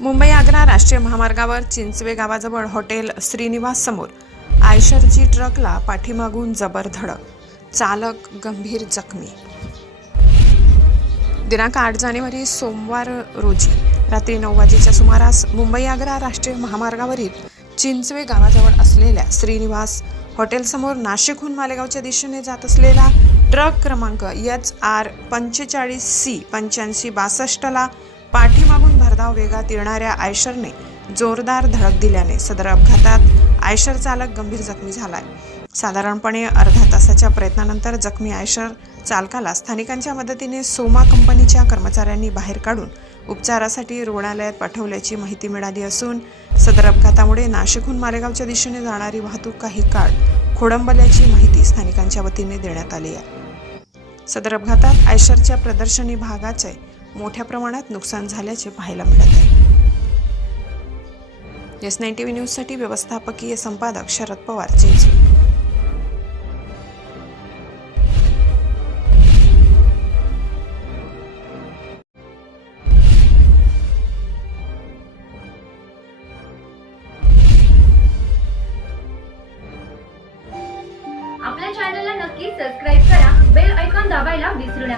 मुंबई आग्रा राष्ट्रीय महामार्गावर चिंचवे गावाजवळ हॉटेल श्रीनिवास समोर. आयशरची ट्रकला पाठीमागून जबर धडक. चालक गंभीर जखमी. दिनांक आठ जानेवारी सोमवार रोजी रात्री नऊ वाजेच्या सुमारास मुंबई आग्रा राष्ट्रीय महामार्गावरील चिंचवे गावाजवळ असलेल्या श्रीनिवास हॉटेलसमोर नाशिकहून मालेगावच्या दिशेने जात असलेला ट्रक क्रमांक एच आर पंचेचाळीस सी पंच्याऐंशी बासष्टला पाठीमागून भरधाव वेगात येणाऱ्या आयशरने जोरदार धडक दिल्याने सदर अपघातात आयशर चालक गंभीर जखमी झालाय. साधारणपणे अर्धा तासाच्या प्रयत्नानंतर जखमी आयशर चालकाला स्थानिकांच्या मदतीने सोमा कंपनीच्या कर्मचाऱ्यांनी बाहेर काढून उपचारासाठी रुग्णालयात पाठवल्याची माहिती मिळाली असून सदर अपघातामुळे नाशिकहून मालेगावच्या दिशेने जाणारी वाहतूक काही काळ खोडंबल्याची माहिती स्थानिकांच्या वतीने देण्यात आली आहे. सदर अपघातात आयशरच्या प्रदर्शनी भागाचे मोठ्या प्रमाणात नुकसान झाल्याचे पाहायला मिळत आहे. एस नाईन टी व्ही न्यूजसाठी व्यवस्थापकीय संपादक शरद पवार चिंचवे आपल्या चॅनलला नक्की सबस्क्राईब करा बेल ऐकॉन दाबायला विसरू नका.